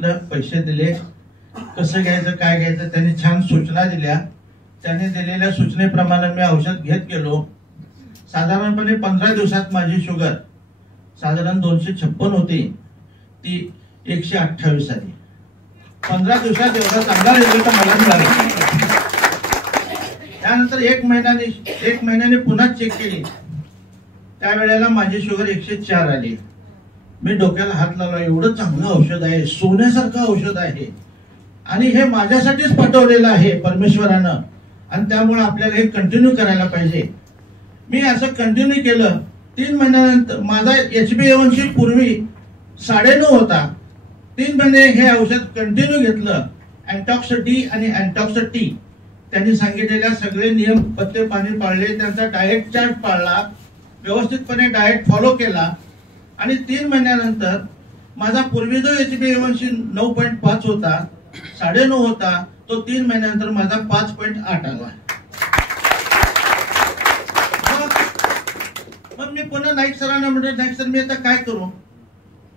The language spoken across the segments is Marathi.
सांगितलं, पैसे दिले, कसं घ्यायचं काय घ्यायचं त्यांनी छान सूचना दिल्या. त्यांनी दिलेल्या सूचनेप्रमाणे मी औषध घेत गेलो. साधारणपणे 15 दिवसात माझी शुगर साधारण 256 होती, ती 128 आली. 15 दिवसात एवढा चांगला रिझल्ट मला मिळाला. त्यानंतर एक महिन्याने पुन्हा चेक केली, त्यावेळेला माझी शुगर 104 आली. मी डोक्याला हात लावला, एवढं चांगलं औषध आहे, सोन्यासारखं औषध आहे आणि हे माझ्यासाठीच पाठवलेलं आहे परमेश्वरानं आणि त्यामुळे आपल्याला हे कंटिन्यू करायला पाहिजे. मी असं कंटिन्यू केलं. 3 महिन्यानंतर माझा HbA1c पूर्वी 9.5 होता. 3 महिने हे औषध कंटिन्यू घेतलं. अँटॉक्स डी आणि अँटॉक्स टी त्यांनी सांगितलेल्या सगळे नियम पत्ते पाणी पाळले, त्यांचा डाएट चार्ट पाळला, व्यवस्थितपणे डाएट फॉलो केला आणि 3 महिन्यानंतर माझा पूर्वी जो HbA1c 9.5 होता, 9.5 होता, तो 3 महिन्यानंतर माझा 5.8 आला. मग मी पुन्हा नाईक सरांना म्हटलं, नाईक सर मी आता काय करू,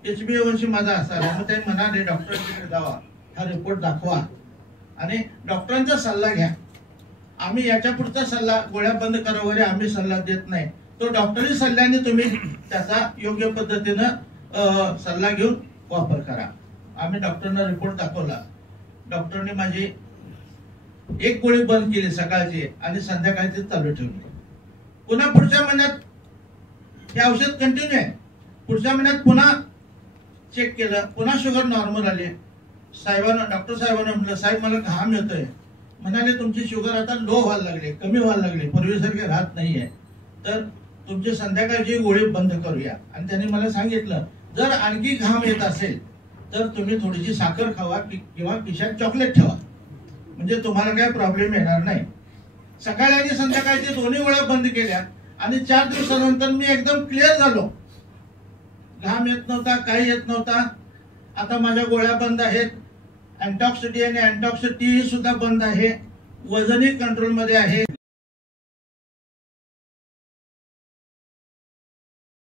HbA1c माझा असा आला. मग ते म्हणाले डॉक्टरांकडे जावा, हा रिपोर्ट दाखवा आणि डॉक्टरांचा सल्ला घ्या. आम्ही याच्या पुढचा सल्ला, गोळ्या बंद करा वगैरे आम्ही सल्ला देत नाही. तो डॉक्टरी सल्ल्याने तुम्ही त्याचा योग्य पद्धतीनं सल्ला घेऊन वापर करा. आम्ही डॉक्टरना रिपोर्ट दाखवला. डॉक्टरने माझी एक गोळी बंद केली सकाळची आणि संध्याकाळची चालू ठेवली. पुन्हा पुढच्या महिन्यात हे औषध कंटिन्यू आहे. पुढच्या महिन्यात पुन्हा चेक केलं, पुन्हा शुगर नॉर्मल आली. डॉक्टर साहेबांना म्हटलं, साहेब मला घाम येतोय. म्हणाले तुमची शुगर आता लो व्हायला लागली, कमी व्हायला लागली, पूर्वीसारखी राहत नाहीये, तर तुमची संध्याकाळची गोळी बंद करूया. आणि त्यांनी मला सांगितलं, जर आणखी घाम येत असेल तर तुम्ही थोडीशी साखर खावा किंवा खिशात चॉकलेट ठेवा, म्हणजे तुम्हाला काही प्रॉब्लेम येणार नाही. सकाळी आणि संध्याकाळची दोन्ही गोळ्या बंद केल्या आणि 4 दिवसानंतर मी एकदम क्लिअर झालो. घाम येत नव्हता, काही येत नव्हता. आता माझ्या गोळ्या बंद आहेत. अँटॉक्स डी आणि अँटॉक्स टी सुद्धा बंद आहे. वजनही कंट्रोल मध्ये आहे.